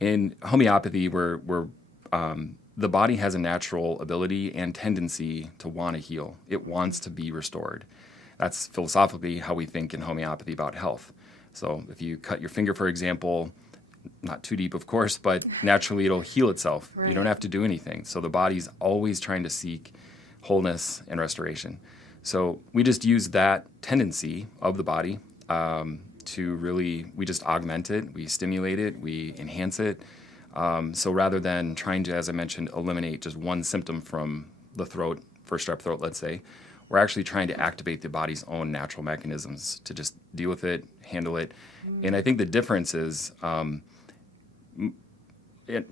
in homeopathy, the body has a natural ability and tendency to want to heal. It wants to be restored. That's philosophically how we think in homeopathy about health. So if you cut your finger, for example, not too deep, of course, but naturally it'll heal itself. Right. You don't have to do anything. So the body's always trying to seek wholeness and restoration. So we just use that tendency of the body we just augment it, we stimulate it, we enhance it. So rather than trying to, as I mentioned, eliminate just one symptom from the throat, for strep throat, let's say, we're actually trying to activate the body's own natural mechanisms to just deal with it, handle it. And I think the difference is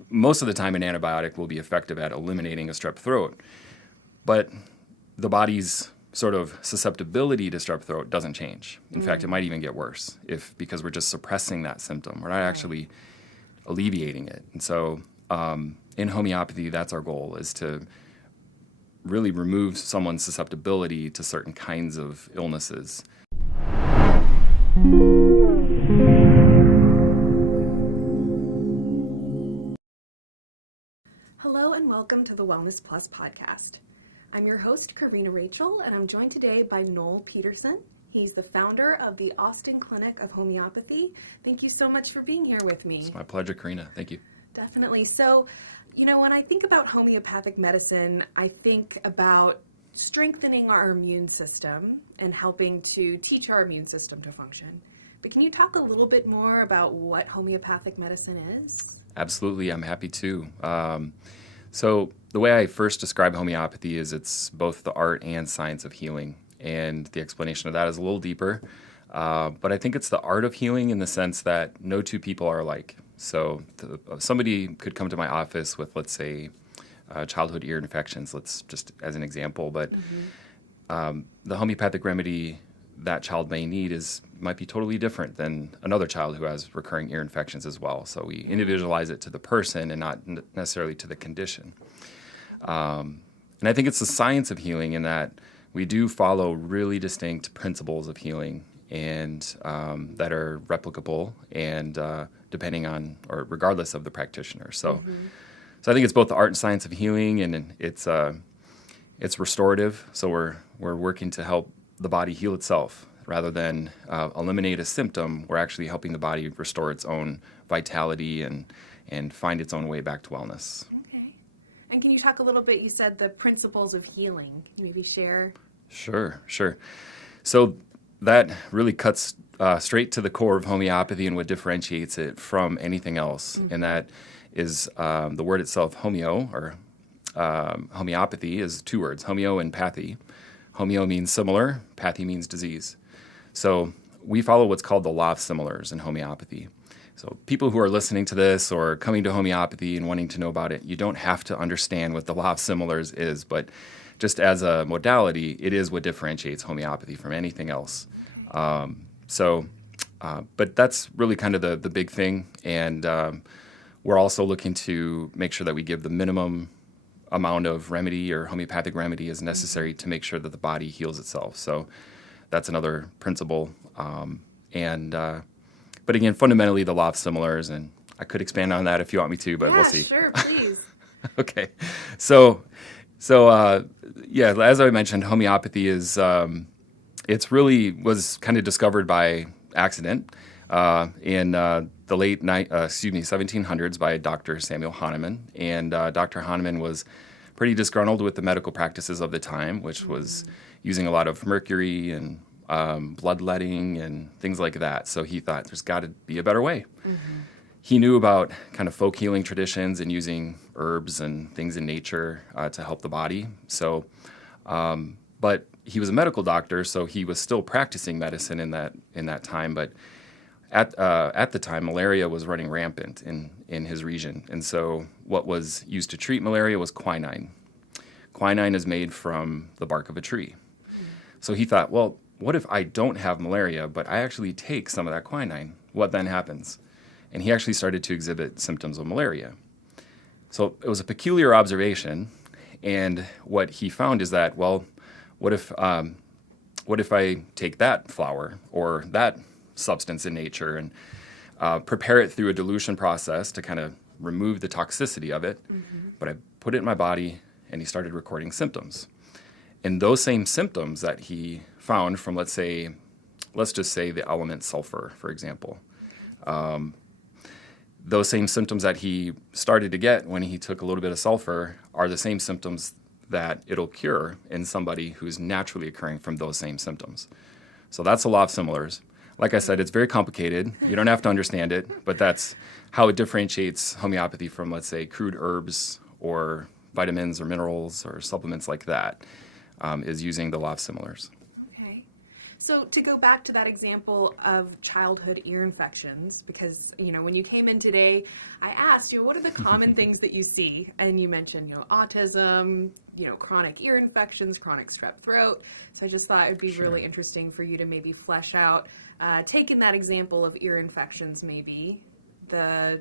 most of the time an antibiotic will be effective at eliminating a strep throat, but the body's sort of susceptibility to strep throat doesn't change. In fact, it might even get worse because we're just suppressing that symptom. We're not actually alleviating it. And so in homeopathy, that's our goal, is to really remove someone's susceptibility to certain kinds of illnesses. Hello and welcome to the Wellness Plus podcast. I'm your host, Karina Rachel, and I'm joined today by Noel Peterson. He's the founder of the Austin Clinic of Homeopathy. Thank you so much for being here with me. It's my pleasure, Karina. Thank you. Definitely. So, when I think about homeopathic medicine, I think about strengthening our immune system and helping to teach our immune system to function. But can you talk a little bit more about what homeopathic medicine is? Absolutely. I'm happy to. So the way I first describe homeopathy is it's both the art and science of healing. And the explanation of that is a little deeper. But I think it's the art of healing in the sense that no two people are alike. So somebody could come to my office with, let's say, childhood ear infections, let's just as an example. But the homeopathic remedy that child may need might be totally different than another child who has recurring ear infections as well. So we individualize it to the person and not necessarily to the condition. And I think it's the science of healing in that we do follow really distinct principles of healing and that are replicable and depending on or regardless of the practitioner. So I think it's both the art and science of healing, and it's restorative. So we're working to help the body heal itself rather than eliminate a symptom. We're actually helping the body restore its own vitality and find its own way back to wellness. Okay. And can you talk a little bit, you said the principles of healing. Can you maybe share? Sure. So that really cuts straight to the core of homeopathy and what differentiates it from anything else. And that is the word itself, homeo, or homeopathy is two words, homeo and pathy. Homeo means similar, pathy means disease. So we follow what's called the law of similars in homeopathy. So people who are listening to this or coming to homeopathy and wanting to know about it, you don't have to understand what the law of similars is, but just as a modality, it is what differentiates homeopathy from anything else. But that's really kind of the big thing, and we're also looking to make sure that we give the minimum amount of remedy or homeopathic remedy is necessary to make sure that the body heals itself. So that's another principle. But again, fundamentally, the law of similars, and I could expand on that if you want me to, but we'll see. Sure, please. Okay. So as I mentioned, homeopathy is, it's really was kind of discovered by accident in the late 1700s by Dr. Samuel Hahnemann. And Dr. Hahnemann was pretty disgruntled with the medical practices of the time, which was using a lot of mercury and bloodletting and things like that. So he thought there's got to be a better way. He knew about kind of folk healing traditions and using herbs and things in nature to help the body. So, but he was a medical doctor, so he was still practicing medicine in that time. But at the time, malaria was running rampant in his region, and so what was used to treat malaria was quinine. Quinine is made from the bark of a tree. So he thought, well, what if I don't have malaria, but I actually take some of that quinine? What then happens? And he actually started to exhibit symptoms of malaria. So it was a peculiar observation, and what he found is that, well, what if I take that flower or that substance in nature and prepare it through a dilution process to kind of remove the toxicity of it. But I put it in my body, and he started recording symptoms. And those same symptoms that he found from, let's just say the element sulfur, for example. Those same symptoms that he started to get when he took a little bit of sulfur are the same symptoms that it'll cure in somebody who's naturally occurring from those same symptoms. So that's the law of similars. Like I said, it's very complicated. You don't have to understand it, but that's how it differentiates homeopathy from, let's say, crude herbs or vitamins or minerals or supplements like that, is using the law of similars. So to go back to that example of childhood ear infections, because, when you came in today, I asked you, what are the common things that you see? And you mentioned, autism, chronic ear infections, chronic strep throat. So I just thought it would be really interesting for you to maybe flesh out, taking that example of ear infections, maybe the,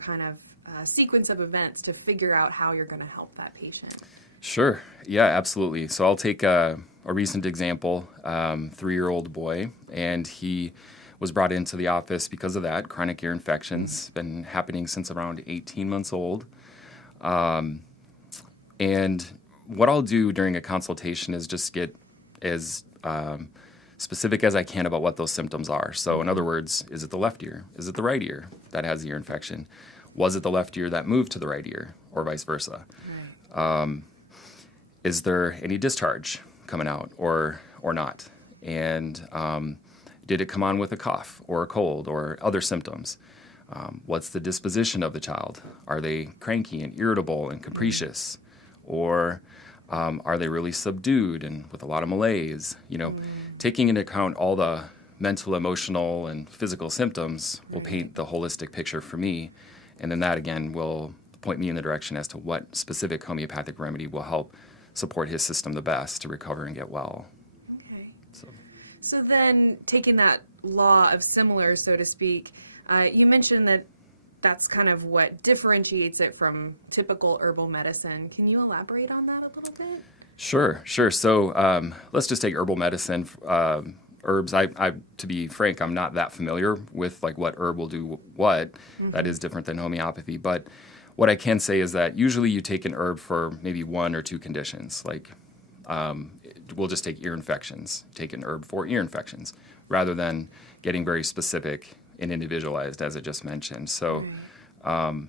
kind of sequence of events to figure out how you're going to help that patient. Sure. Yeah, absolutely. So I'll take a recent example, 3-year-old boy, and he was brought into the office because of that, chronic ear infections. Been happening since around 18 months old. And what I'll do during a consultation is just get as specific as I can about what those symptoms are. So in other words, is it the left ear? Is it the right ear that has the ear infection? Was it the left ear that moved to the right ear, or vice versa? Right. Is there any discharge coming out or not? And did it come on with a cough or a cold or other symptoms? What's the disposition of the child? Are they cranky and irritable and capricious? Or are they really subdued and with a lot of malaise? Taking into account all the mental, emotional, and physical symptoms will paint the holistic picture for me. And then that, again, will point me in the direction as to what specific homeopathic remedy will help support his system the best to recover and get well. Okay. So then, taking that law of similars, so to speak, you mentioned that that's kind of what differentiates it from typical herbal medicine. Can you elaborate on that a little bit? Sure. So let's just take herbal medicine. Herbs, I to be frank, I'm not that familiar with like what herb will do what. That is different than homeopathy, but what I can say is that usually you take an herb for maybe 1 or 2 conditions. Like we'll just take ear infections, take an herb for ear infections, rather than getting very specific and individualized, as I just mentioned. So all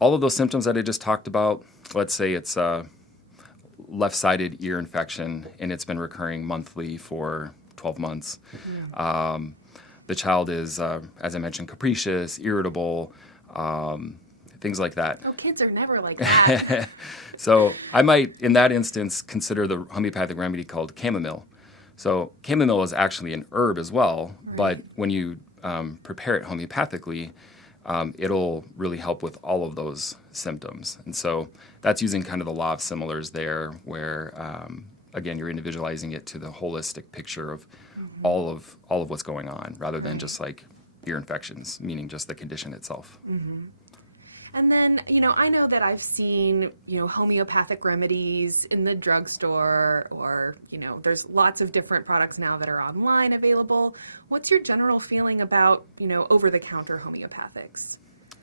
of those symptoms that I just talked about, let's say it's a left-sided ear infection and it's been recurring monthly for 12 months. The child is, as I mentioned, capricious, irritable, things like that. Oh, kids are never like that. So I might, in that instance, consider the homeopathic remedy called chamomile. So chamomile is actually an herb as well, but when you prepare it homeopathically, it'll really help with all of those symptoms. And so that's using kind of the law of similars there, where, again, you're individualizing it to the holistic picture of all of what's going on, rather than just like ear infections, meaning just the condition itself. And then, I know that I've seen, homeopathic remedies in the drugstore, or, there's lots of different products now that are online available. What's your general feeling about, over-the-counter homeopathics?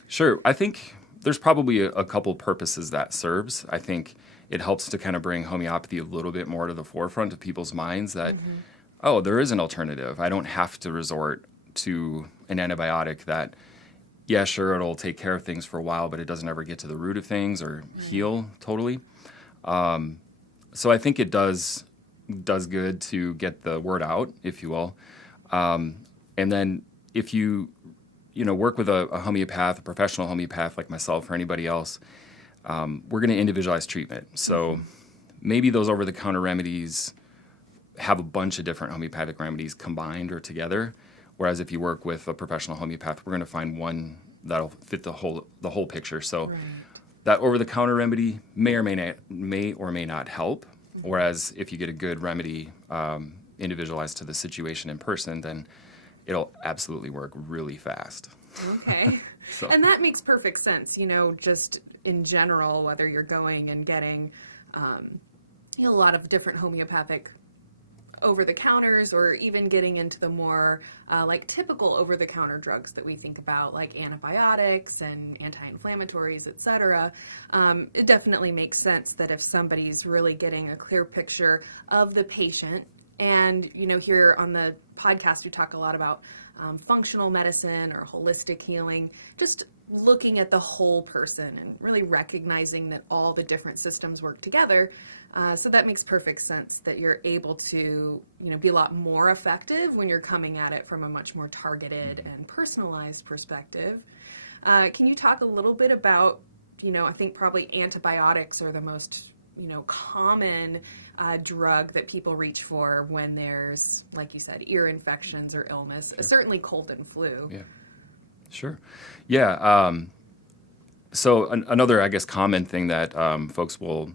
Sure. I think there's probably a couple purposes that serves. I think it helps to kind of bring homeopathy a little bit more to the forefront of people's minds that, oh, there is an alternative. I don't have to resort to an antibiotic that, yeah, sure, it'll take care of things for a while, but it doesn't ever get to the root of things or heal totally. So I think it does good to get the word out, if you will. And then if you work with a homeopath, a professional homeopath like myself or anybody else, we're going to individualize treatment. So maybe those over-the-counter remedies have a bunch of different homeopathic remedies combined or together. Whereas if you work with a professional homeopath, we're going to find one that'll fit the whole picture. So that over-the-counter remedy may or may not help. Whereas if you get a good remedy individualized to the situation in person, then it'll absolutely work really fast. Okay. And that makes perfect sense, just in general, whether you're going and getting a lot of different homeopathic over-the-counters, or even getting into the more like typical over-the-counter drugs that we think about, like antibiotics and anti-inflammatories, etc. It definitely makes sense that if somebody's really getting a clear picture of the patient, and here on the podcast we talk a lot about functional medicine or holistic healing, just looking at the whole person and really recognizing that all the different systems work together. So that makes perfect sense that you're able to, be a lot more effective when you're coming at it from a much more targeted and personalized perspective. Can you talk a little bit about, I think probably antibiotics are the most, common drug that people reach for when there's, like you said, ear infections or illness, certainly cold and flu. Yeah. Sure. Yeah. So another, I guess, common thing that folks will,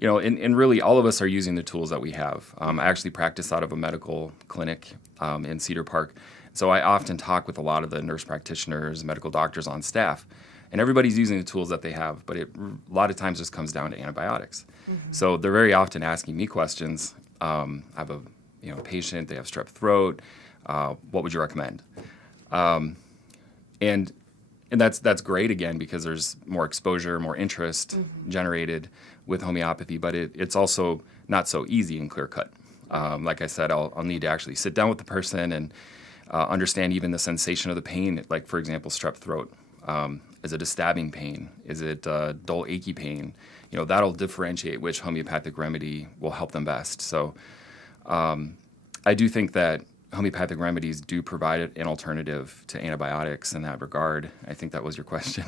and really all of us are using the tools that we have. I actually practice out of a medical clinic in Cedar Park. So I often talk with a lot of the nurse practitioners, medical doctors on staff, and everybody's using the tools that they have, but a lot of times just comes down to antibiotics. So they're very often asking me questions. I have a patient, they have strep throat. What would you recommend? And that's great, again, because there's more exposure, more interest generated with homeopathy, but it's also not so easy and clear-cut. Like I said, I'll need to actually sit down with the person and understand even the sensation of the pain. Like, for example, strep throat. Is it a stabbing pain? Is it dull, achy pain? That'll differentiate which homeopathic remedy will help them best. So I do think that homeopathic remedies do provide an alternative to antibiotics in that regard. I think that was your question.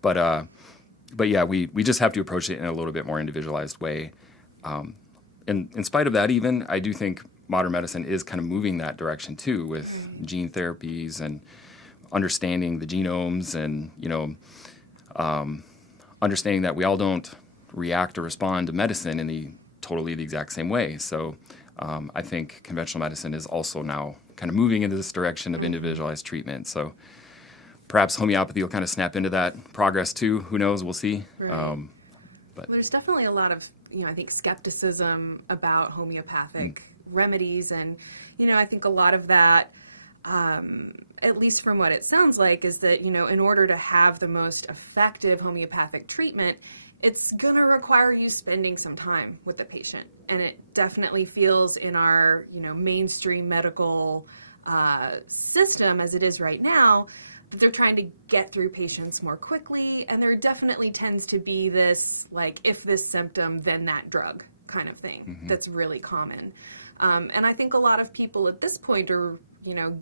But yeah, we just have to approach it in a little bit more individualized way. In spite of that, even, I do think modern medicine is kind of moving that direction too, with gene therapies and understanding the genomes and, understanding that we all don't react or respond to medicine in totally the exact same way. So I think conventional medicine is also now kind of moving into this direction of individualized treatment. So perhaps homeopathy will kind of snap into that progress too. Who knows? We'll see. Right. But there's definitely a lot of, I think, skepticism about homeopathic remedies. And, I think a lot of that, at least from what it sounds like, is that, in order to have the most effective homeopathic treatment, it's going to require you spending some time with the patient. And it definitely feels in our, mainstream medical system as it is right now, that they're trying to get through patients more quickly. And there definitely tends to be this, like, if this symptom, then that drug kind of thing that's really common. And I think a lot of people at this point are,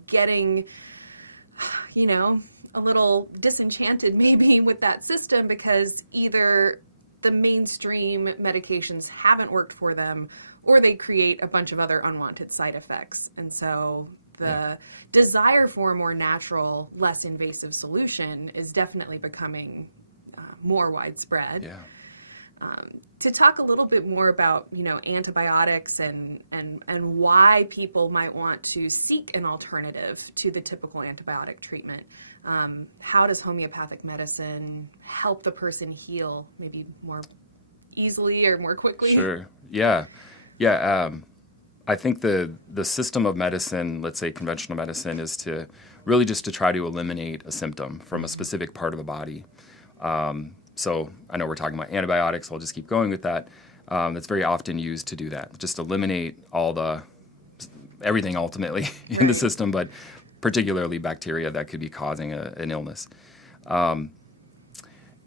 getting, a little disenchanted maybe with that system, because either the mainstream medications haven't worked for them, or they create a bunch of other unwanted side effects. And so the desire for a more natural, less invasive solution is definitely becoming more widespread. Yeah. To talk a little bit more about, antibiotics and why people might want to seek an alternative to the typical antibiotic treatment, how does homeopathic medicine help the person heal maybe more easily or more quickly? Sure. Yeah. I think the system of medicine, let's say conventional medicine, is to really just to try to eliminate a symptom from a specific part of the body. So I know we're talking about antibiotics, so I'll just keep going with that. That's very often used to do that, just eliminate everything ultimately in the system, but particularly bacteria that could be causing an illness.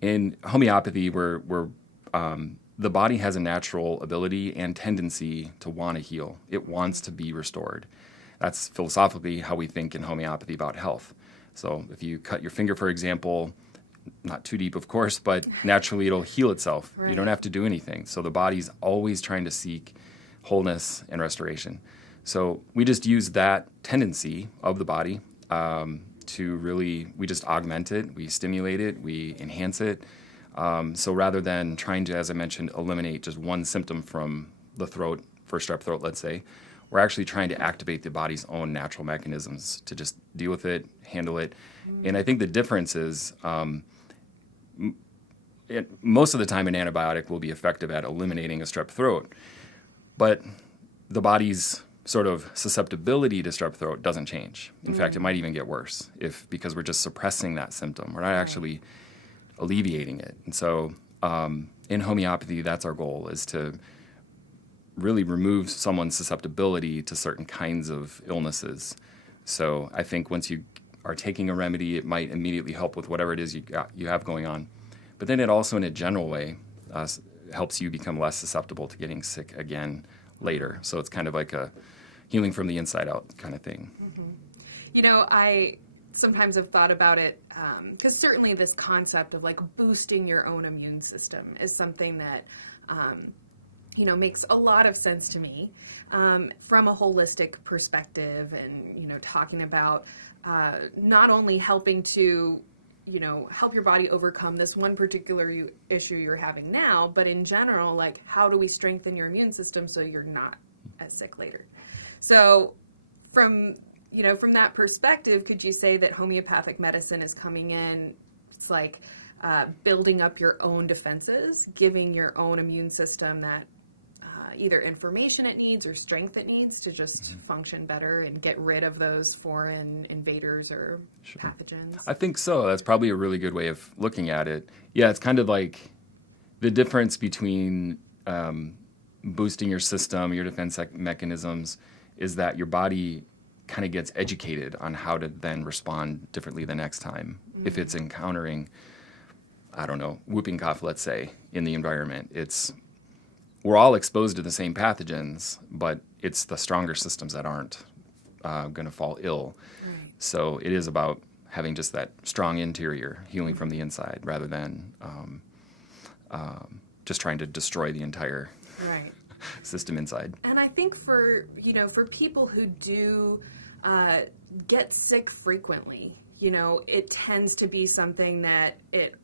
In homeopathy, the body has a natural ability and tendency to want to heal. It wants to be restored. That's philosophically how we think in homeopathy about health. So if you cut your finger, for example, not too deep, of course, but naturally it'll heal itself. Right. You don't have to do anything. So the body's always trying to seek wholeness and restoration. So we just use that tendency of the body we just augment it, we stimulate it, we enhance it. So rather than trying to, as I mentioned, eliminate just one symptom from the throat, for strep throat, let's say, we're actually trying to activate the body's own natural mechanisms to just deal with it, handle it. And I think the difference is most of the time an antibiotic will be effective at eliminating a strep throat. But the body's sort of susceptibility to strep throat doesn't change. In fact, it might even get worse because we're just suppressing that symptom. We're not actually alleviating it. And so in homeopathy, that's our goal, is to really remove someone's susceptibility to certain kinds of illnesses. So I think once you are taking a remedy, it might immediately help with whatever it is you have going on. But then it also, in a general way, helps you become less susceptible to getting sick again later. So it's kind of like a healing from the inside out kind of thing. You know, I sometimes have thought about it, because certainly this concept of like boosting your own immune system is something that, you know, makes a lot of sense to me, from a holistic perspective, and, you know, talking about not only helping to, you know, help your body overcome this one particular issue you're having now, but in general, like, how do we strengthen your immune system so you're not as sick later? So from that perspective, could you say that homeopathic medicine is coming in, it's like building up your own defenses, giving your own immune system that either information it needs or strength it needs to just function better and get rid of those foreign invaders or pathogens? I think so. That's probably a really good way of looking at it. Yeah, it's kind of like the difference between boosting your system, your defense mechanisms, is that your body kind of gets educated on how to then respond differently the next time. If it's encountering, I don't know, whooping cough, let's say, in the environment, we're all exposed to the same pathogens, but it's the stronger systems that aren't going to fall ill. Right. So it is about having just that strong interior, healing from the inside, rather than just trying to destroy the entire system inside. And I think for people who do get sick frequently, you know, it tends to be something that it,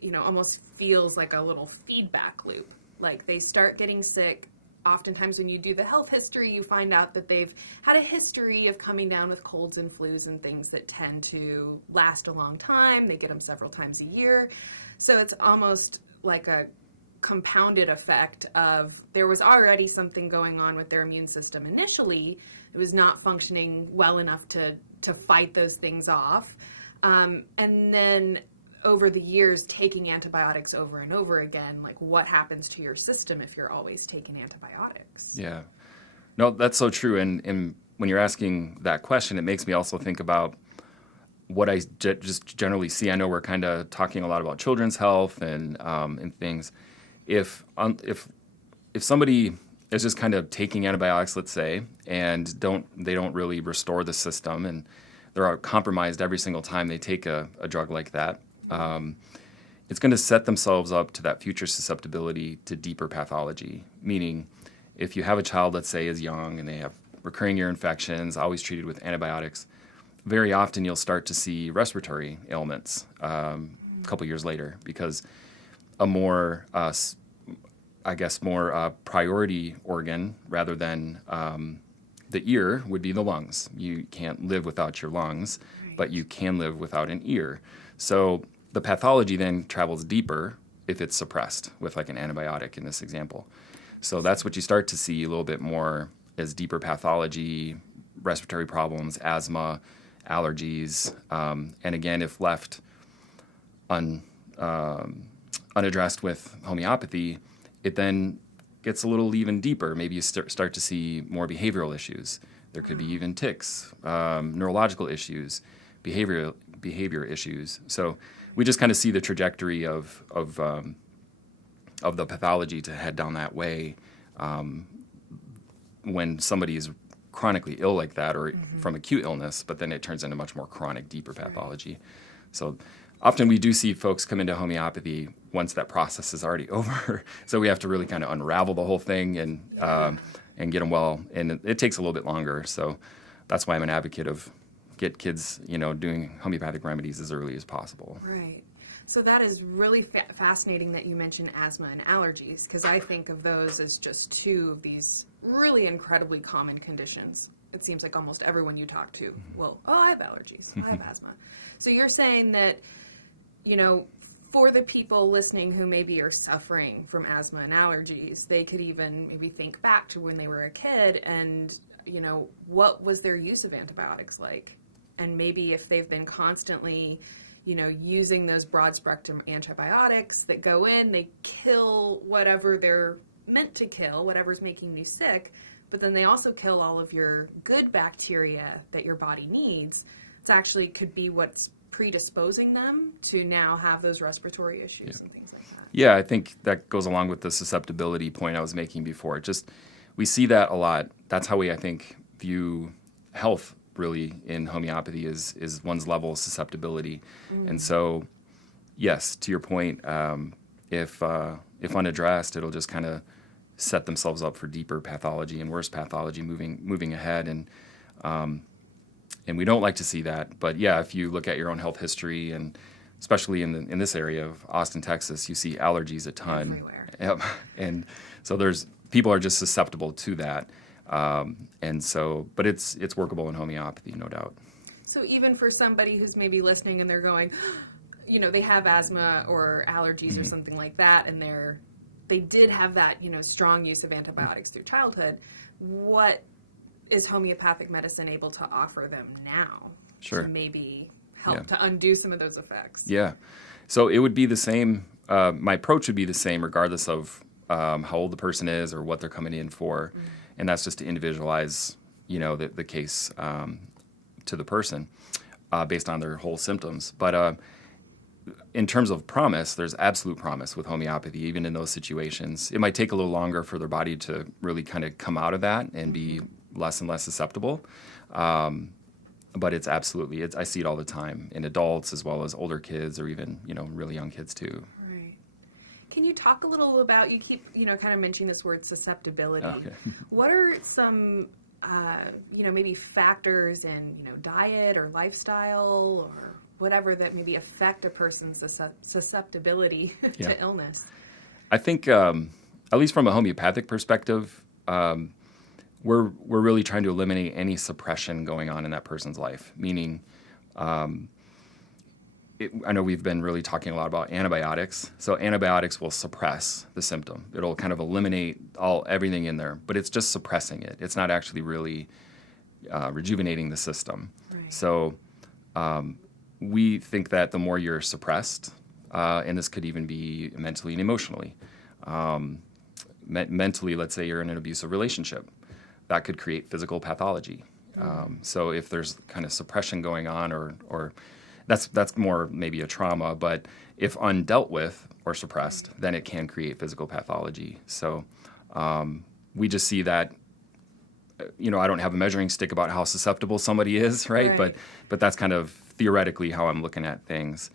you know, almost feels like a little feedback loop. Like, they start getting sick. Oftentimes when you do the health history, you find out that they've had a history of coming down with colds and flus and things that tend to last a long time. They get them several times a year. So it's almost like a compounded effect of there was already something going on with their immune system initially. It was not functioning well enough to fight those things off. And then over the years, taking antibiotics over and over again, like, what happens to your system if you're always taking antibiotics? Yeah. No, that's so true. And when you're asking that question, it makes me also think about what I just generally see. I know we're kind of talking a lot about children's health and things. If somebody is just kind of taking antibiotics, let's say, and they don't really restore the system, and they're compromised every single time they take a drug like that, it's going to set themselves up to that future susceptibility to deeper pathology. Meaning, if you have a child, let's say, is young and they have recurring ear infections, always treated with antibiotics, very often you'll start to see respiratory ailments a couple years later, because a more priority organ rather than the ear would be the lungs. You can't live without your lungs, but you can live without an ear. So the pathology then travels deeper if it's suppressed with, like, an antibiotic in this example. So that's what you start to see a little bit more as deeper pathology, respiratory problems, asthma, allergies. And again, if left unaddressed with homeopathy, it then gets a little even deeper. Maybe you start to see more behavioral issues. There could be even tics, neurological issues, behavior issues. So we just kind of see the trajectory of the pathology to head down that way when somebody is chronically ill like that, or from acute illness, but then it turns into much more chronic, deeper pathology. So often we do see folks come into homeopathy once that process is already over. So we have to really kind of unravel the whole thing and get them well. And it takes a little bit longer. So that's why I'm an advocate of get kids, doing homeopathic remedies as early as possible. Right. So that is really fascinating that you mentioned asthma and allergies, because I think of those as just two of these really incredibly common conditions. It seems like almost everyone you talk to will, I have allergies, I have asthma. So you're saying that, for the people listening who maybe are suffering from asthma and allergies, they could even maybe think back to when they were a kid and, what was their use of antibiotics like? And maybe if they've been constantly, using those broad spectrum antibiotics that go in, they kill whatever they're meant to kill, whatever's making you sick, but then they also kill all of your good bacteria that your body needs. It actually could be what's predisposing them to now have those respiratory issues and things like that. Yeah, I think that goes along with the susceptibility point I was making before. We see that a lot. That's how we, I think, view health really in homeopathy is one's level of susceptibility. And so, yes, to your point, if unaddressed, it'll just kind of set themselves up for deeper pathology and worse pathology moving ahead. And we don't like to see that. But yeah, if you look at your own health history, and especially in this area of Austin, Texas, you see allergies a ton. Everywhere. Yep. And so people are just susceptible to that. But it's workable in homeopathy, no doubt. So even for somebody who's maybe listening and they're going, they have asthma or allergies or something like that, and they did have that, strong use of antibiotics through childhood, what is homeopathic medicine able to offer them now to maybe help to undo some of those effects? Yeah. So it would be the same. My approach would be the same regardless of how old the person is or what they're coming in for. And that's just to individualize, the case to the person based on their whole symptoms. But in terms of promise, there's absolute promise with homeopathy, even in those situations. It might take a little longer for their body to really kind of come out of that and be less and less susceptible. But it's absolutely, I see it all the time in adults as well as older kids or even, really young kids too. Right. Can you talk a little about, you keep, kind of mentioning this word susceptibility. Okay. What are some, maybe factors in, diet or lifestyle or whatever that maybe affect a person's susceptibility to illness? I think, at least from a homeopathic perspective, we're really trying to eliminate any suppression going on in that person's life. Meaning, I know we've been really talking a lot about antibiotics. So antibiotics will suppress the symptom. It'll kind of eliminate everything in there, but it's just suppressing it. It's not actually really rejuvenating the system. Right. So we think that the more you're suppressed, and this could even be mentally and emotionally. Mentally, let's say you're in an abusive relationship. That could create physical pathology. So if there's kind of suppression going on, or that's more maybe a trauma, but if undealt with or suppressed, then it can create physical pathology. So we just see that, I don't have a measuring stick about how susceptible somebody is, right? But that's kind of theoretically how I'm looking at things.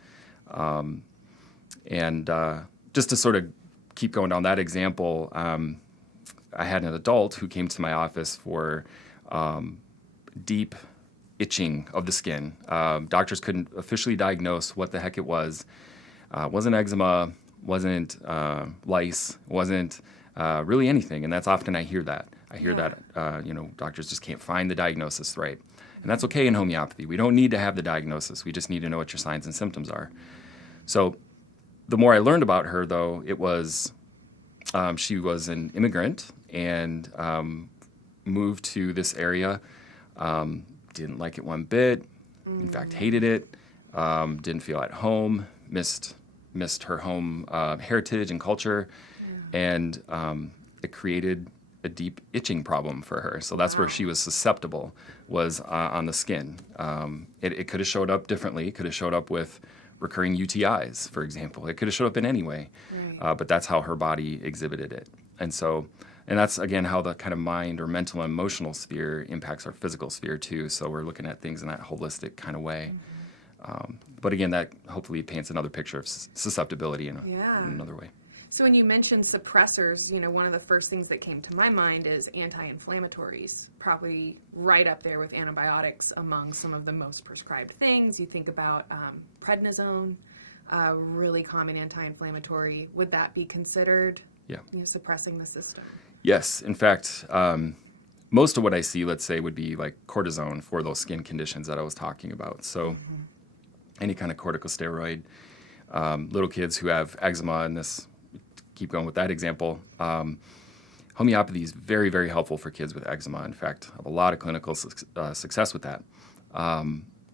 Just to sort of keep going down that example, I had an adult who came to my office for deep itching of the skin. Doctors couldn't officially diagnose what the heck it was. Wasn't eczema, wasn't lice, wasn't really anything. And that's often I hear that. I hear that, doctors just can't find the diagnosis right. And that's okay in homeopathy. We don't need to have the diagnosis. We just need to know what your signs and symptoms are. So the more I learned about her, though, it was she was an immigrant and moved to this area. Didn't like it one bit. In fact, hated it. Didn't feel at home. Missed her home heritage and culture, and it created a deep itching problem for her. So that's where she was susceptible, was on the skin. It could have showed up differently. It could have showed up with recurring UTIs, for example. It could have showed up in any way, but that's how her body exhibited it. And that's, again, how the kind of mind or mental and emotional sphere impacts our physical sphere, too. So we're looking at things in that holistic kind of way. But again, that hopefully paints another picture of susceptibility in another way. So when you mentioned suppressors, one of the first things that came to my mind is anti-inflammatories, probably right up there with antibiotics among some of the most prescribed things. You think about prednisone, really common anti-inflammatory. Would that be considered suppressing the system? Yes. In fact, most of what I see, let's say, would be like cortisone for those skin conditions that I was talking about. So any kind of corticosteroid. little kids who have eczema, and this, keep going with that example, homeopathy is very, very helpful for kids with eczema. In fact, I have a lot of clinical success with that.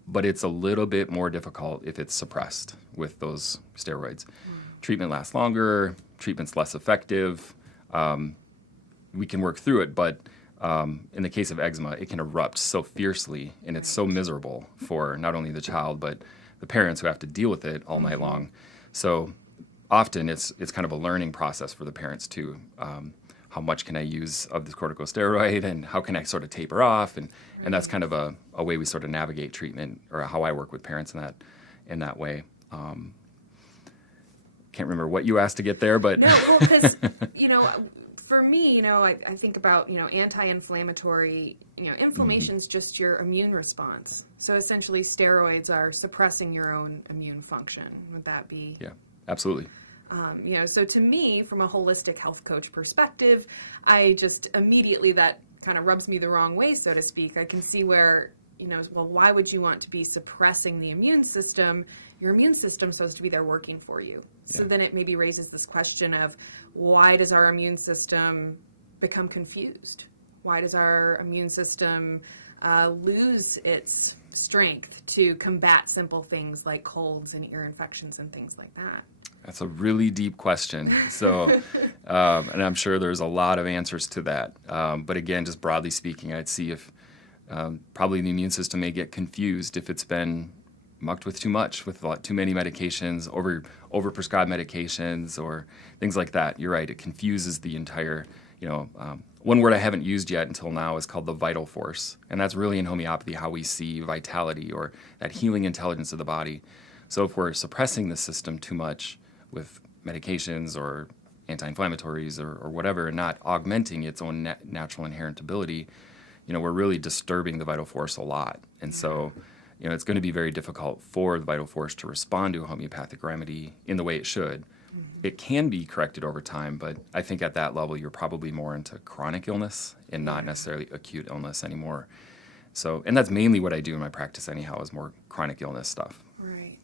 But it's a little bit more difficult if it's suppressed with those steroids. Treatment lasts longer, treatment's less effective. We can work through it, but in the case of eczema, it can erupt so fiercely, and it's so miserable for not only the child, but the parents who have to deal with it all night long. So often it's kind of a learning process for the parents too. How much can I use of this corticosteroid, and how can I sort of taper off? And that's kind of a way we sort of navigate treatment, or how I work with parents in that way. Can't remember what you asked to get there, but... No, well, because, for me, I think about, anti-inflammatory, inflammation's just your immune response. So essentially steroids are suppressing your own immune function. Would that be? Yeah, absolutely. So to me, from a holistic health coach perspective, I just immediately, that kind of rubs me the wrong way, so to speak. I can see where, well, why would you want to be suppressing the immune system? Your immune system's supposed to be there working for you. So then it maybe raises this question of, why does our immune system become confused? Why does our immune system lose its strength to combat simple things like colds and ear infections and things like that? That's a really deep question. So, and I'm sure there's a lot of answers to that. But again, just broadly speaking, I'd see if probably the immune system may get confused if it's been mucked with too much, with too many medications, over-prescribed medications, or things like that. You're right. It confuses the entire, one word I haven't used yet until now is called the vital force. And that's really in homeopathy how we see vitality, or that healing intelligence of the body. So if we're suppressing the system too much with medications or anti-inflammatories or whatever, and not augmenting its own natural inherent ability, we're really disturbing the vital force a lot. And so, it's going to be very difficult for the vital force to respond to a homeopathic remedy in the way it should. Mm-hmm. It can be corrected over time, but I think at that level you're probably more into chronic illness and not necessarily acute illness anymore. So, and that's mainly what I do in my practice anyhow, is more chronic illness stuff. Right.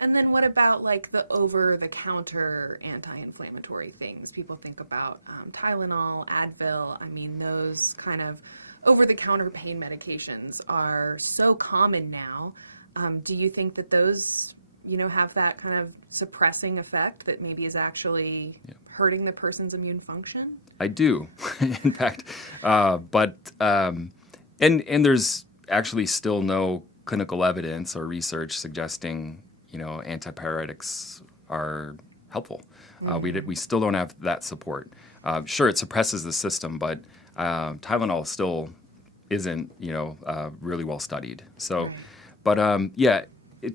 And then what about like the over-the-counter anti-inflammatory things? People think about Tylenol, Advil. I mean, those kind of over-the-counter pain medications are so common now. Do you think that those, have that kind of suppressing effect that maybe is actually hurting the person's immune function? I do, in fact. And there's actually still no clinical evidence or research suggesting antipyretics are helpful. Mm-hmm. We still don't have that support. Sure, it suppresses the system, but Tylenol still isn't really well studied. So, right. But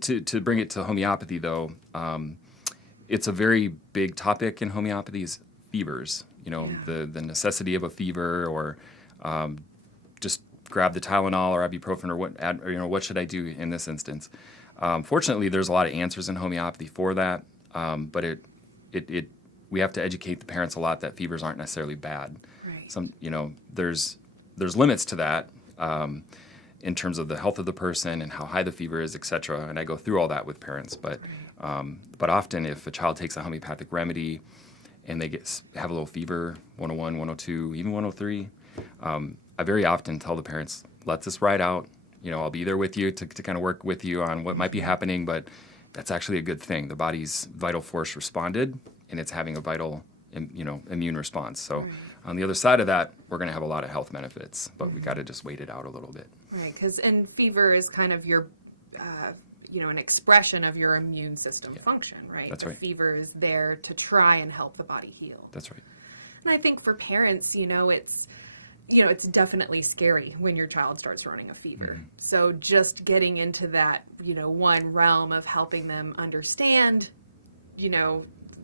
to bring it to homeopathy though, it's a very big topic in homeopathy is fevers. The necessity of a fever, or just grab the Tylenol or ibuprofen, or what should I do in this instance? Fortunately, there's a lot of answers in homeopathy for that, but we have to educate the parents a lot that fevers aren't necessarily bad. Right. There's limits to that in terms of the health of the person and how high the fever is, et cetera. And I go through all that with parents. But often if a child takes a homeopathic remedy and they have a little fever, 101, 102, even 103, I very often tell the parents, let this ride out. I'll be there with you to kind of work with you on what might be happening, but that's actually a good thing. The body's vital force responded, and it's having a vital immune response. So on the other side of that, we're going to have a lot of health benefits, but we got to just wait it out a little bit. Right, and fever is kind of your, an expression of your immune system function, right? That's right. Fever is there to try and help the body heal. That's right. And I think for parents, it's definitely scary when your child starts running a fever. Mm-hmm. So just getting into that, one realm of helping them understand,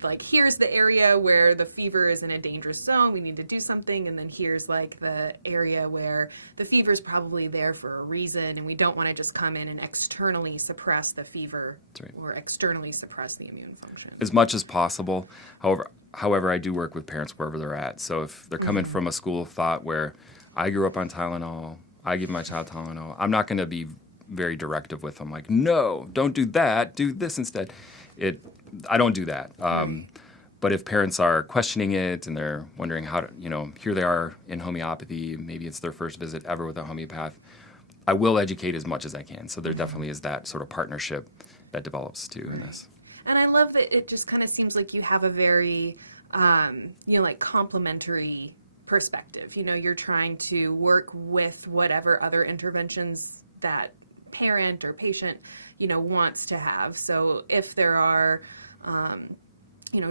like here's the area where the fever is in a dangerous zone, we need to do something, and then here's like the area where the fever is probably there for a reason, and we don't want to just come in and externally suppress the fever. That's right. Or externally suppress the immune function. As much as possible. However, I do work with parents wherever they're at. So if they're coming from a school of thought where I grew up on Tylenol, I give my child Tylenol, I'm not going to be very directive with them, like, no, don't do that, do this instead. I don't do that. But if parents are questioning it and they're wondering how to, here they are in homeopathy, maybe it's their first visit ever with a homeopath, I will educate as much as I can. So there definitely is that sort of partnership that develops too in this. And I love that it just kind of seems like you have a very, like complementary perspective. You're trying to work with whatever other interventions that parent or patient, wants to have. So if there are,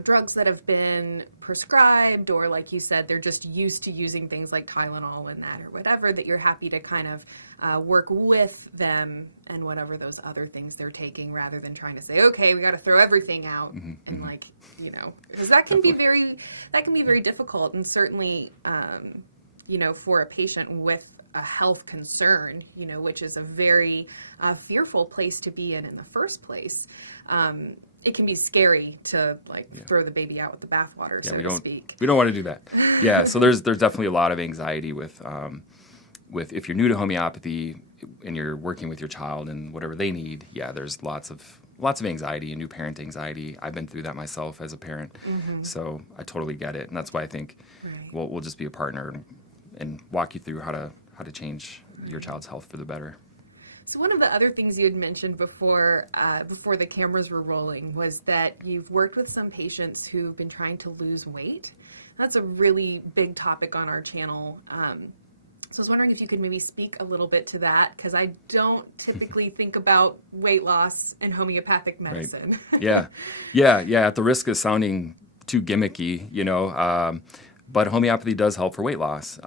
drugs that have been prescribed, or like you said, they're just used to using things like Tylenol and that or whatever, that you're happy to kind of work with them and whatever those other things they're taking, rather than trying to say, okay, we got to throw everything out. And like, because that can be very difficult. And certainly, for a patient with a health concern, which is a very fearful place to be in the first place, it can be scary to throw the baby out with the bathwater, so to speak. We don't want to do that. Yeah, so there's definitely a lot of anxiety with if you're new to homeopathy and you're working with your child and whatever they need. Yeah, there's lots of anxiety and new parent anxiety. I've been through that myself as a parent, so I totally get it, and that's why I think we'll just be a partner and walk you through how to change your child's health for the better. So one of the other things you had mentioned before the cameras were rolling was that you've worked with some patients who've been trying to lose weight. That's a really big topic on our channel. So I was wondering if you could maybe speak a little bit to that, because I don't typically think about weight loss and homeopathic medicine. Right. Yeah. At the risk of sounding too gimmicky, but homeopathy does help for weight loss.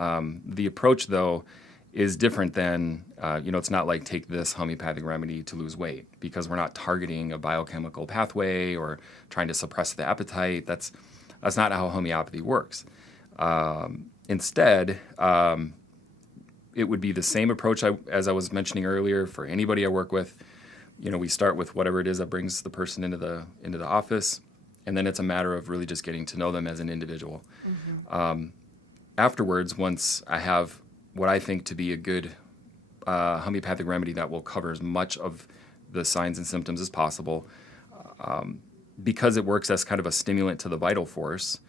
The approach, though, is different than, it's not like take this homeopathic remedy to lose weight, because we're not targeting a biochemical pathway or trying to suppress the appetite. That's not how homeopathy works. Instead, it would be the same approach as I was mentioning earlier for anybody I work with. We start with whatever it is that brings the person into the office, and then it's a matter of really just getting to know them as an individual. Afterwards, once I have what I think to be a good homeopathic remedy that will cover as much of the signs and symptoms as possible, because it works as kind of a stimulant to the vital force.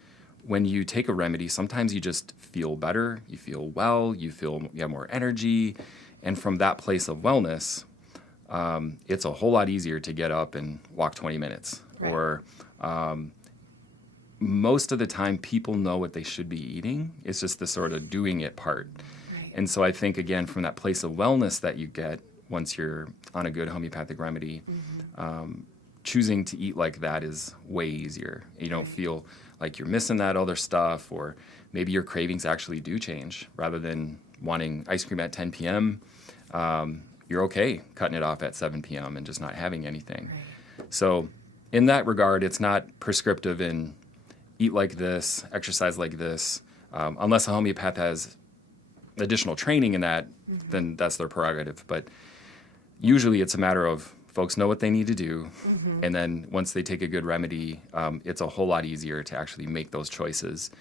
When you take a remedy, sometimes you just feel better, you feel well, you have more energy, and from that place of wellness, it's a whole lot easier to get up and walk 20 minutes. Right. Or most of the time, people know what they should be eating. It's just the sort of doing it part. Right. And so I think, again, from that place of wellness that you get once you're on a good homeopathic remedy, choosing to eat like that is way easier. You don't feel like you're missing that other stuff, or maybe your cravings actually do change. Rather than wanting ice cream at 10 p.m., you're okay cutting it off at 7 p.m. and just not having anything. Right. So in that regard, it's not prescriptive in eat like this, exercise like this. Unless a homeopath has additional training in that, then that's their prerogative. But usually it's a matter of folks know what they need to do, and then once they take a good remedy, it's a whole lot easier to actually make those choices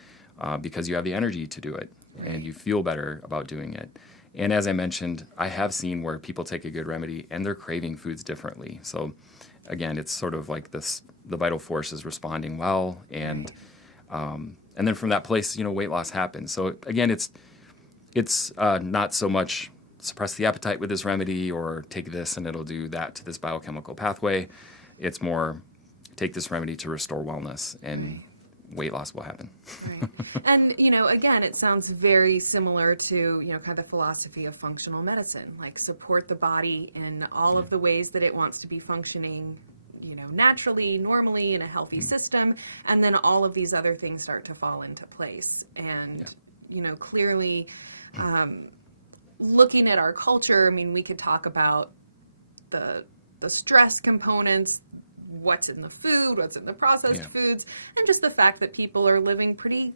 because you have the energy to do it, and you feel better about doing it. And as I mentioned, I have seen where people take a good remedy and they're craving foods differently. So again, it's sort of like this: the vital force is responding well, and then from that place, weight loss happens. So again, it's not so much suppress the appetite with this remedy or take this and it'll do that to this biochemical pathway. It's more take this remedy to restore wellness, and weight loss will happen. Right. And, again, it sounds very similar to, kind of the philosophy of functional medicine, like support the body in all of the ways that it wants to be functioning, naturally, normally in a healthy system. And then all of these other things start to fall into place. And, clearly, looking at our culture, we could talk about the stress components, what's in the food, what's in the processed foods, and just the fact that people are living pretty,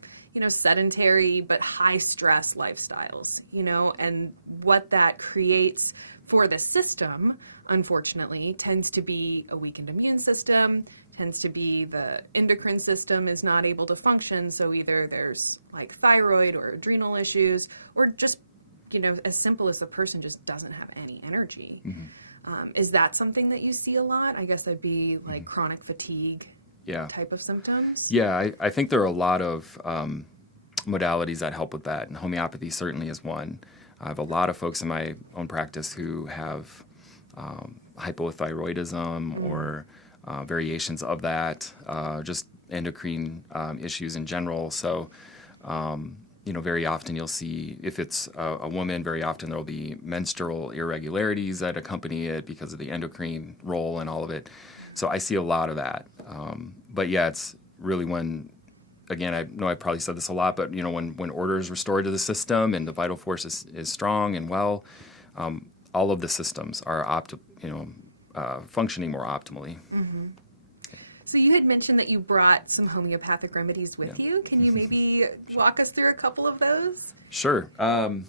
sedentary but high stress lifestyles, and what that creates for the system, unfortunately, tends to be a weakened immune system, tends to be the endocrine system is not able to function, so either there's like thyroid or adrenal issues, or just as simple as the person just doesn't have any energy. Is that something that you see a lot? I guess that'd be like chronic fatigue Yeah. type of symptoms? Yeah, I think there are a lot of modalities that help with that, and homeopathy certainly is one. I have a lot of folks in my own practice who have hypothyroidism or variations of that, just endocrine issues in general. So, very often you'll see, if it's a woman, very often there'll be menstrual irregularities that accompany it because of the endocrine role and all of it. So I see a lot of that. But yeah, it's really when, again, I know I probably said this a lot, but when order is restored to the system and the vital force is strong and well, all of the systems are functioning more optimally. Mm-hmm. So you had mentioned that you brought some homeopathic remedies with you. Can you maybe walk us through a couple of those? Sure. I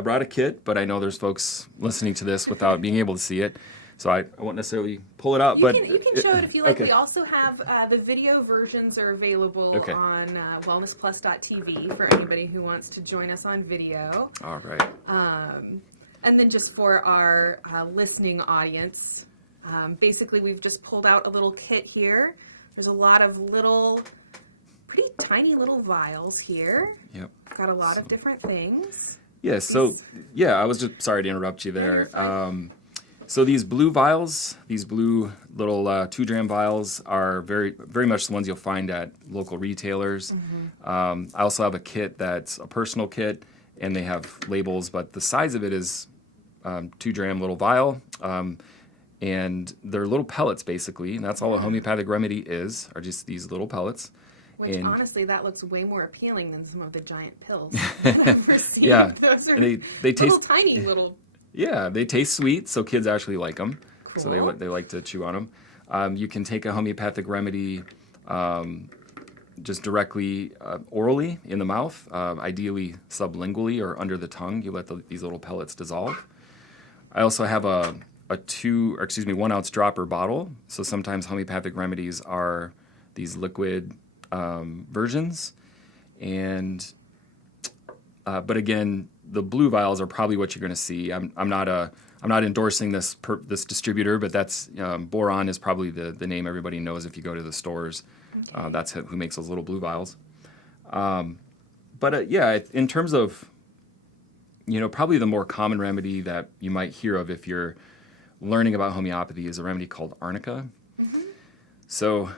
brought a kit, but I know there's folks listening to this without being able to see it, so I won't necessarily pull it out. You can show it if you like. Okay. We also have the video versions are available on wellnessplus.tv for anybody who wants to join us on video. All right. And then just for our listening audience, basically we've just pulled out a little kit here. There's a lot of pretty tiny little vials here. Yep. Got a lot of different things. Yeah, I was just sorry to interrupt you there. So these blue vials, these blue little 2-gram vials are very, very much the ones you'll find at local retailers. Mm-hmm. I also have a kit that's a personal kit, and they have labels, but the size of it is 2-gram little vial. And they're little pellets, basically, and that's all a homeopathic remedy are just these little pellets. Which, honestly, that looks way more appealing than some of the giant pills I've ever seen. Yeah. Those are and they taste tiny little... Yeah, they taste sweet, so kids actually like them. Cool. So they like to chew on them. You can take a homeopathic remedy just directly orally in the mouth, ideally sublingually or under the tongue. You let these little pellets dissolve. I also have a 1 ounce dropper bottle. So sometimes homeopathic remedies are these liquid versions, and but again, the blue vials are probably what you're going to see. I'm not endorsing this distributor, but that's Boron is probably the name everybody knows if you go to the stores. Okay. That's who makes those little blue vials. In terms of probably the more common remedy that you might hear of if you're learning about homeopathy is a remedy called arnica. Mm-hmm. So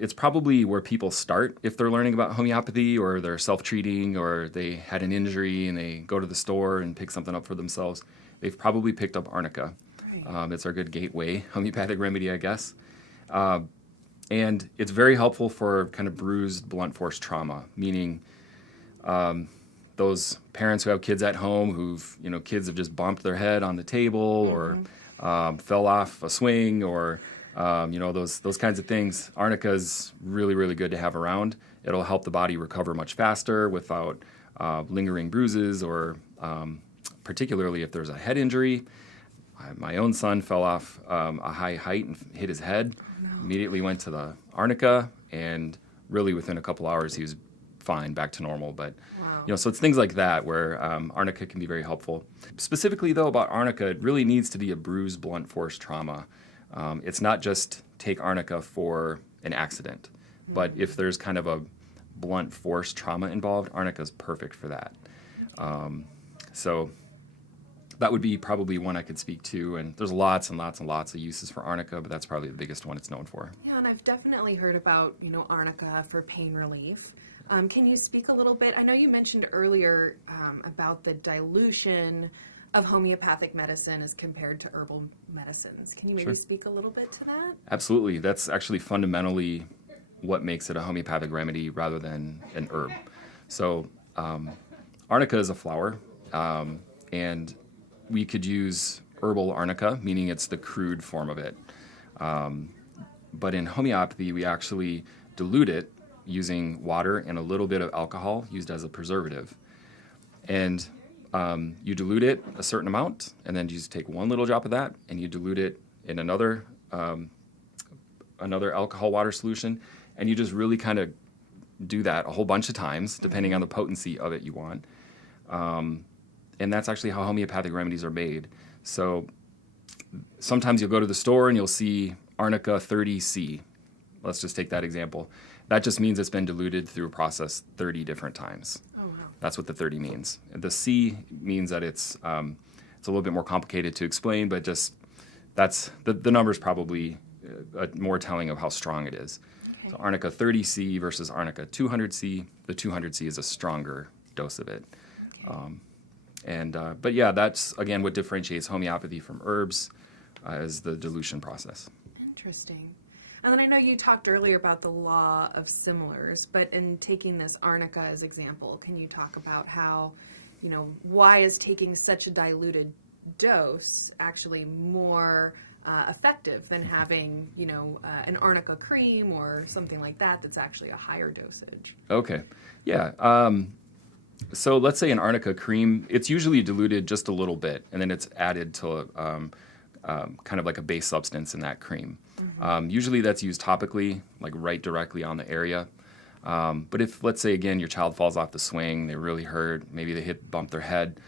it's probably where people start if they're learning about homeopathy, or they're self-treating, or they had an injury and they go to the store and pick something up for themselves. They've probably picked up arnica. Right. It's our good gateway homeopathic remedy, I guess. And it's very helpful for kind of bruised, blunt force trauma, meaning those parents who have kids at home who've, kids have just bumped their head on the table, mm-hmm. or fell off a swing, or those kinds of things. Arnica is really, really good to have around. It'll help the body recover much faster without lingering bruises, or particularly if there's a head injury. My own son fell off a high height and hit his head. Oh, no. Immediately went to the arnica, and really within a couple hours he was fine, back to normal. But wow. So it's things like that where arnica can be very helpful. Specifically, though, about arnica, it really needs to be a bruised, blunt force trauma. It's not just take arnica for an accident, but if there's kind of a blunt force trauma involved, arnica is perfect for that. So that would be probably one I could speak to, and there's lots and lots and lots of uses for arnica, but that's probably the biggest one it's known for. Yeah, and I've definitely heard about, arnica for pain relief. Can you speak a little bit? I know you mentioned earlier about the dilution of homeopathic medicine as compared to herbal medicines. Can you maybe speak a little bit to that? Absolutely. That's actually fundamentally what makes it a homeopathic remedy rather than an herb. So arnica is a flower, and we could use herbal arnica, meaning it's the crude form of it. But in homeopathy, we actually dilute it using water and a little bit of alcohol used as a preservative. And you dilute it a certain amount, and then you just take one little drop of that, and you dilute it in another alcohol water solution, and you just really kind of do that a whole bunch of times, depending on the potency of it you want. And that's actually how homeopathic remedies are made. So sometimes you'll go to the store and you'll see arnica 30C. Let's just take that example. That just means it's been diluted through a process 30 different times. Oh, wow. That's what the 30 means. The C means that it's a little bit more complicated to explain, but just that's the number's probably more telling of how strong it is. Okay. So arnica 30C versus arnica 200C. The 200C is a stronger dose of it. Okay. But yeah, that's again what differentiates homeopathy from herbs is the dilution process. Interesting. And then I know you talked earlier about the law of similars, but in taking this arnica as example, can you talk about how, why is taking such a diluted dose actually more effective than having, an arnica cream or something like that that's actually a higher dosage? Okay. Yeah. So let's say an arnica cream, it's usually diluted just a little bit, and then it's added to kind of like a base substance in that cream. Mm-hmm. Usually that's used topically, like right directly on the area. But if, let's say, again, your child falls off the swing, they really hurt, maybe they bump their head,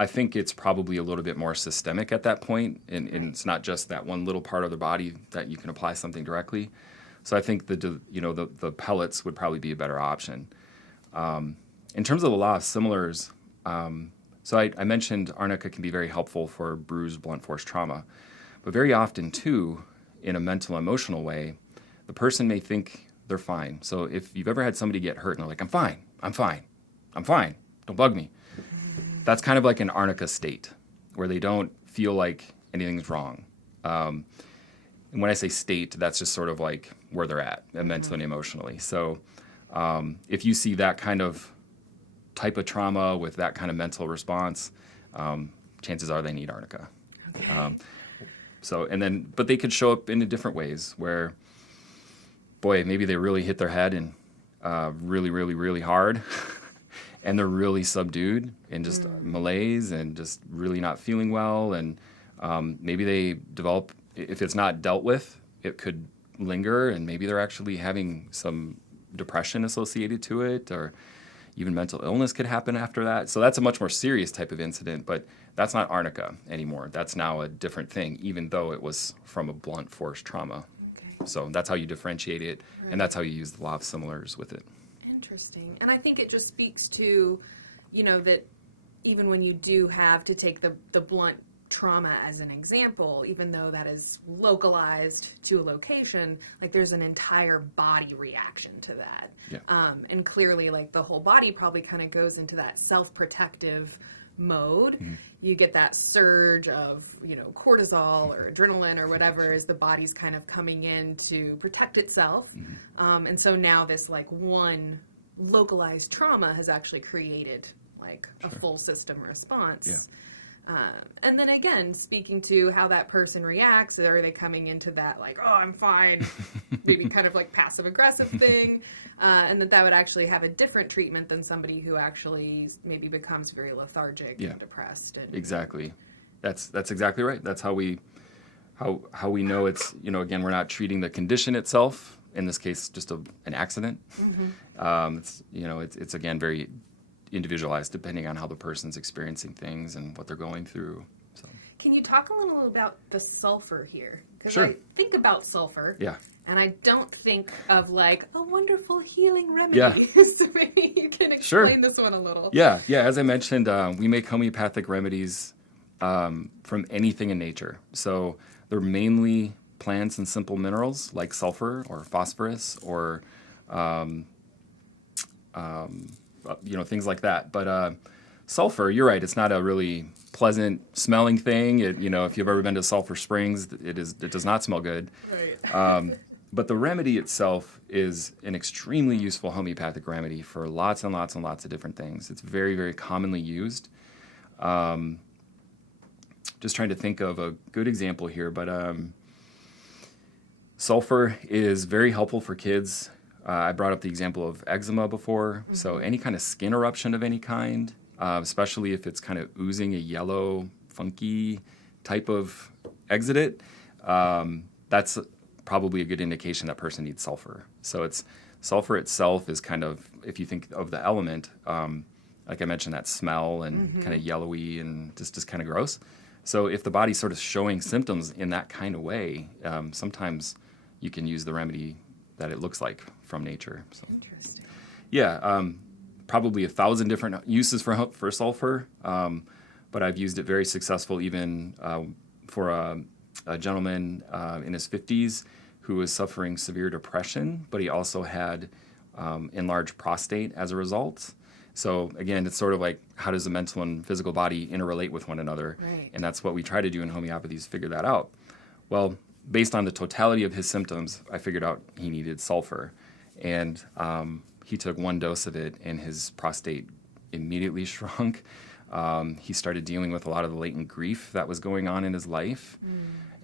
I think it's probably a little bit more systemic at that point, and it's not just that one little part of the body that you can apply something directly. So I think the pellets would probably be a better option. In terms of the law of similars, so I mentioned arnica can be very helpful for bruised, blunt force trauma, but very often too, in a mental, emotional way, the person may think they're fine. So if you've ever had somebody get hurt and they're like, I'm fine, don't bug me. That's kind of like an arnica state, where they don't feel like anything's wrong. And when I say state, that's just sort of like where they're at, mentally and emotionally. So if you see that kind of type of trauma with that kind of mental response, chances are they need arnica. Okay. But they could show up in different ways where, boy, maybe they really hit their head and really, really, really hard, and they're really subdued and just malaise and just really not feeling well, and maybe they develop, if it's not dealt with, it could linger, and maybe they're actually having some depression associated to it, or even mental illness could happen after that. So that's a much more serious type of incident, but that's not arnica anymore. That's now a different thing, even though it was from a blunt force trauma. Okay. So that's how you differentiate it, Right. and that's how you use the law of similars with it. Interesting. And I think it just speaks to, that even when you do have to take the blunt trauma as an example, even though that is localized to a location, like there's an entire body reaction to that. Yeah. And clearly, like the whole body probably kind of goes into that self-protective mode. Mm-hmm. You get that surge of, cortisol or adrenaline or whatever as the body's kind of coming in to protect itself. Mm-hmm. And so now this like one localized trauma has actually created like a full system response. Yeah. And then again, speaking to how that person reacts, are they coming into that like, oh, I'm fine, maybe kind of like passive aggressive thing, and that would actually have a different treatment than somebody who actually maybe becomes very lethargic and depressed. And Exactly. That's exactly right. That's how we know it's, again, we're not treating the condition itself, in this case, just an accident. Mm-hmm. It's again very individualized depending on how the person's experiencing things and what they're going through. So. Can you talk a little about the sulfur here? Because Sure. I think about sulfur, Yeah. and I don't think of like a wonderful healing remedy. Yeah. So maybe you can explain Sure. this one a little. Yeah. As I mentioned, we make homeopathic remedies from anything in nature. So they're mainly plants and simple minerals like sulfur or phosphorus or things like that. But sulfur, you're right, it's not a really pleasant smelling thing. If you've ever been to Sulphur Springs, it does not smell good. Right. But the remedy itself is an extremely useful homeopathic remedy for lots and lots and lots of different things. It's very, very commonly used. Just trying to think of a good example here, but sulfur is very helpful for kids. I brought up the example of eczema before, so any kind of skin eruption of any kind, especially if it's kind of oozing a yellow, funky type of exudate, that's probably a good indication that person needs sulfur. So sulfur itself is kind of, if you think of the element, like I mentioned, that smell and kind of yellowy and just kind of gross. So if the body's sort of showing symptoms in that kind of way, sometimes you can use the remedy that it looks like from nature. So, Interesting. yeah, probably 1,000 different uses for sulfur, but I've used it very successful even for a gentleman in his 50s who was suffering severe depression, but he also had enlarged prostate as a result. So again, it's sort of like, how does the mental and physical body interrelate with one another? Right. And that's what we try to do in homeopathy, is figure that out. Well, based on the totality of his symptoms, I figured out he needed sulfur. And he took 1 dose of it, and his prostate immediately shrunk. He started dealing with a lot of the latent grief that was going on in his life.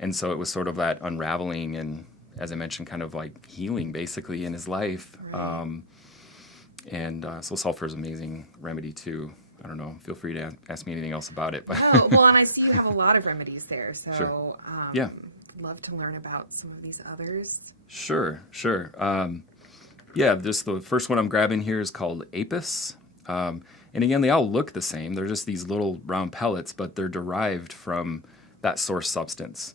And so it was sort of that unraveling and, as I mentioned, kind of like healing basically in his life. Right. So sulfur is an amazing remedy too. I don't know. Feel free to ask me anything else about it. But Oh, well, and I see you have a lot of remedies there, so Sure. Yeah. love to learn about some of these others. Sure. Yeah, just the first one I'm grabbing here is called apis. And again, they all look the same. They're just these little round pellets, but they're derived from that source substance.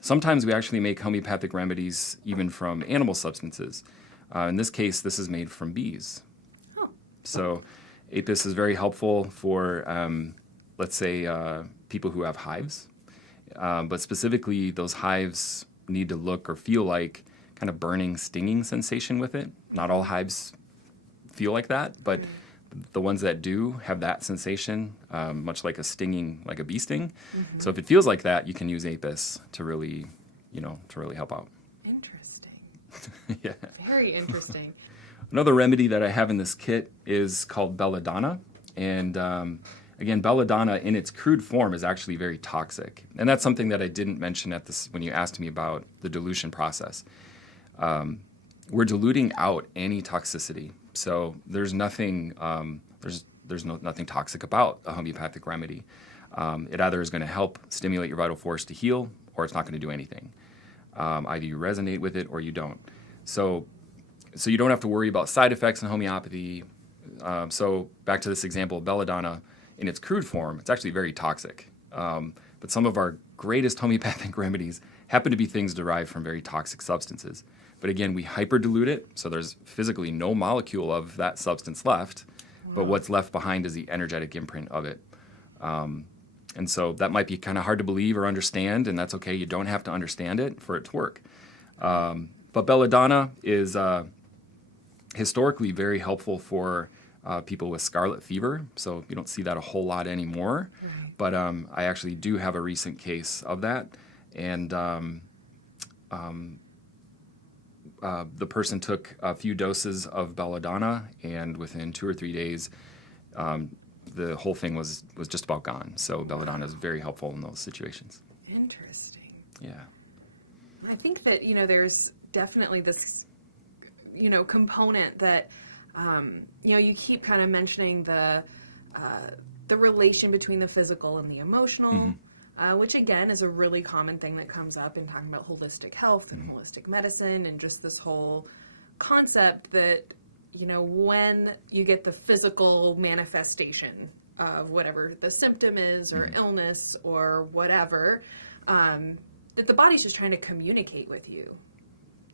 Sometimes we actually make homeopathic remedies even from animal substances. In this case, this is made from bees. Oh. So apis is very helpful for, let's say, people who have hives. But specifically, those hives need to look or feel like kind of burning, stinging sensation with it. Not all hives feel like that, but the ones that do have that sensation, much like a stinging, like a bee sting. So if it feels like that, you can use apis to really help out. Interesting. Yeah. Very interesting. Another remedy that I have in this kit is called belladonna. And again, belladonna in its crude form is actually very toxic. And that's something that I didn't mention when you asked me about the dilution process. We're diluting out any toxicity. So there's nothing nothing toxic about a homeopathic remedy. It either is going to help stimulate your vital force to heal, or it's not going to do anything. Either you resonate with it or you don't. So you don't have to worry about side effects in homeopathy. So back to this example of belladonna, in its crude form, it's actually very toxic. But some of our greatest homeopathic remedies happen to be things derived from very toxic substances. But again, we hyperdilute it, so there's physically no molecule of that substance left, but what's left behind is the energetic imprint of it. And so that might be kind of hard to believe or understand, and that's okay. You don't have to understand it for it to work. But belladonna is historically very helpful for people with scarlet fever, so you don't see that a whole lot anymore. Right. But I actually do have a recent case of that, and the person took a few doses of belladonna, and within 2 or 3 days, the whole thing was just about gone. So belladonna is very helpful in those situations. Interesting. Yeah. I think that, there's definitely this, component that, you keep kind of mentioning the relation between the physical and the emotional, which again is a really common thing that comes up in talking about holistic health and holistic medicine, and just this whole concept that, when you get the physical manifestation of whatever the symptom is or illness or whatever, that the body's just trying to communicate with you.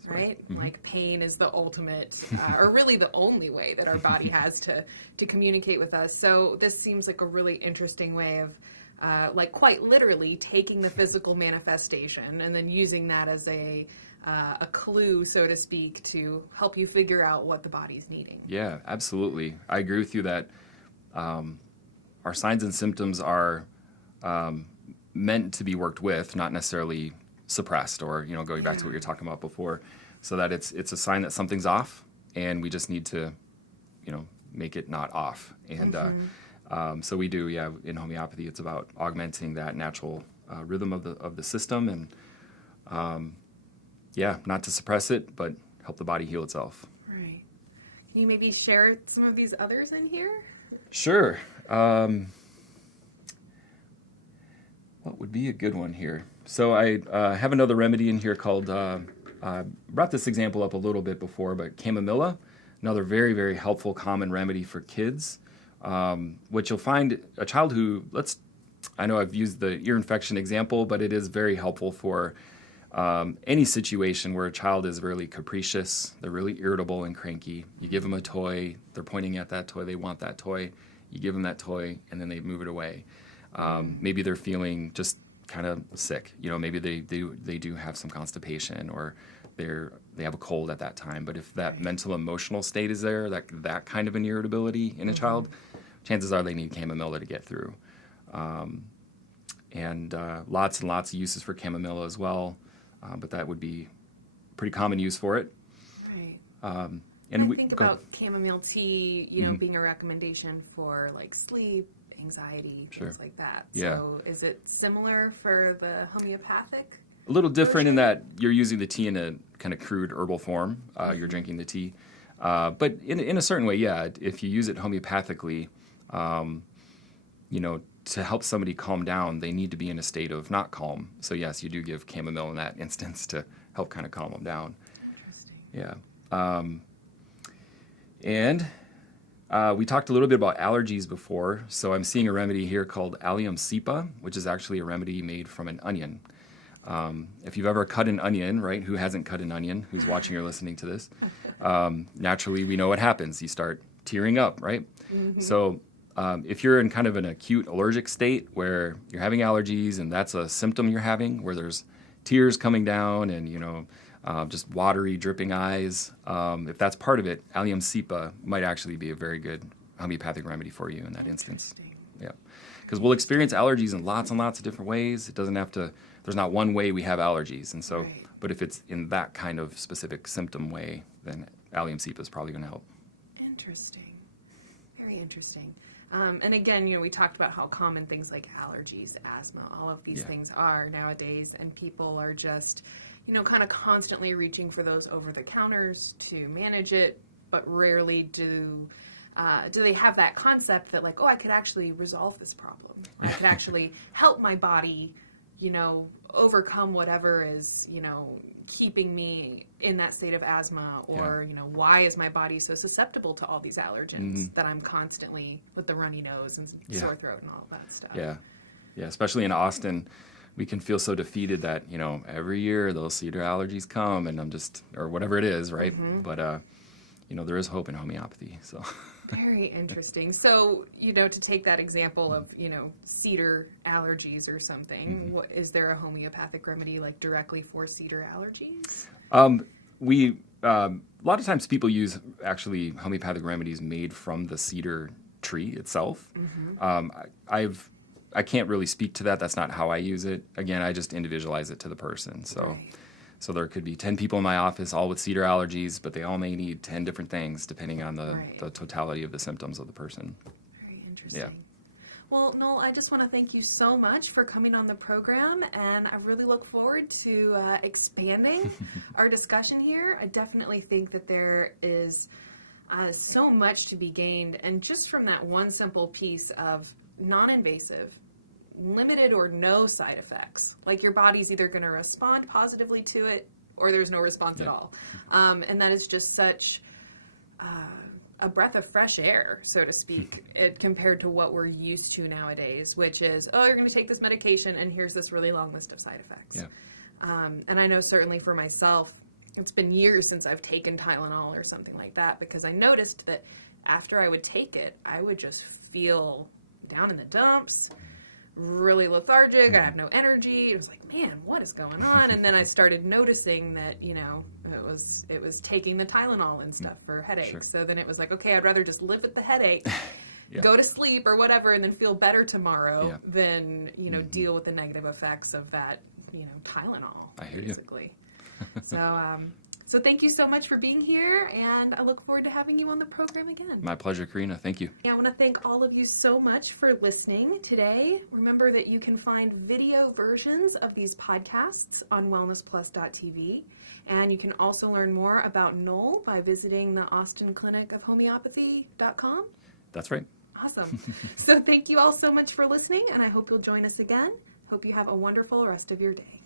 Right? Like pain is the ultimate, or really the only way that our body has to communicate with us. So this seems like a really interesting way of, quite literally taking the physical manifestation and then using that as a clue, so to speak, to help you figure out what the body's needing. Yeah, absolutely. I agree with you that our signs and symptoms are meant to be worked with, not necessarily suppressed, or going back to what you're talking about before, so that it's a sign that something's off, and we just need to make it not off. And so we do, in homeopathy, it's about augmenting that natural rhythm of the system, and not to suppress it, but help the body heal itself. Right. Can you maybe share some of these others in here? Sure. What would be a good one here? So I have another remedy in here called, I brought this example up a little bit before, but chamomilla, another very, very helpful common remedy for kids, which you'll find a child who, let's I know I've used the ear infection example, but it is very helpful for any situation where a child is really capricious, they're really irritable and cranky. You give them a toy, they're pointing at that toy, they want that toy. You give them that toy, and then they move it away. Maybe they're feeling just kind of sick. Maybe they do have some constipation, or they have a cold at that time. But if that mental emotional state is there, that kind of an irritability in a child, chances are they need chamomilla to get through. And lots and lots of uses for chamomilla as well, but that would be pretty common use for it. Right. And I think about chamomile tea, being a recommendation for like sleep, anxiety, things like that. Yeah. So is it similar for the homeopathic? A little different in that you're using the tea in a kind of crude herbal form. You're drinking the tea. But in a certain way, yeah, if you use it homeopathically, to help somebody calm down, they need to be in a state of not calm. So yes, you do give chamomile in that instance to help kind of calm them down. Interesting. Yeah. And we talked a little bit about allergies before. So I'm seeing a remedy here called Allium cepa, which is actually a remedy made from an onion. If you've ever cut an onion, right, who hasn't cut an onion, who's watching or listening to this, naturally we know what happens. You start tearing up, right? Mm-hmm. So if you're in kind of an acute allergic state where you're having allergies and that's a symptom you're having, where there's tears coming down and, just watery, dripping eyes, if that's part of it, Allium cepa might actually be a very good homeopathic remedy for you in that instance. Yeah, because we'll experience allergies in lots and lots of different ways. It doesn't have to, there's not one way we have allergies. And so, but if it's in that kind of specific symptom way, then Allium cepa is probably going to help. Interesting. Very interesting. And again, we talked about how common things like allergies, asthma, all of these things are nowadays, and people are just, kind of constantly reaching for those over-the-counters to manage it, but rarely do they have that concept that like, oh, I could actually resolve this problem. I could actually help my body, overcome whatever is, keeping me in that state of asthma, or, why is my body so susceptible to all these allergens that I'm constantly with the runny nose and sore throat and all of that stuff. Yeah. Yeah. Especially in Austin, we can feel so defeated that, every year those cedar allergies come and I'm just, or whatever it is, right? Mm-hmm. But, there is hope in homeopathy, so. Very interesting. So, to take that example of, cedar allergies or something, what, is there a homeopathic remedy like directly for cedar allergies? A lot of times people use actually homeopathic remedies made from the cedar tree itself. Mm-hmm. I can't really speak to that. That's not how I use it. Again, I just individualize it to the person. So. Right. So there could be 10 people in my office, all with cedar allergies, but they all may need 10 different things depending on the totality of the symptoms of the person. Very interesting. Yeah. Well, Noel, I just want to thank you so much for coming on the program, and I really look forward to expanding our discussion here. I definitely think that there is so much to be gained, and just from that one simple piece of non-invasive, limited or no side effects. Like your body's either going to respond positively to it or there's no response at all. And that is just such a breath of fresh air, so to speak, compared to what we're used to nowadays, which is, oh, you're going to take this medication and here's this really long list of side effects. Yeah. And I know certainly for myself, it's been years since I've taken Tylenol or something like that, because I noticed that after I would take it, I would just feel down in the dumps, really lethargic. I have no energy. It was like, man, what is going on? And then I started noticing that, it was taking the Tylenol and stuff for headaches. Sure. So then it was like, okay, I'd rather just live with the headache, go to sleep or whatever, and then feel better tomorrow than, deal with the negative effects of that, Tylenol. I hear basically. So thank you so much for being here, and I look forward to having you on the program again. My pleasure, Karina. Thank you. I want to thank all of you so much for listening today. Remember that you can find video versions of these podcasts on wellnessplus.tv, and you can also learn more about Noel by visiting the Austin Clinic of Homeopathy.com. That's right. Awesome. So thank you all so much for listening, and I hope you'll join us again. Hope you have a wonderful rest of your day.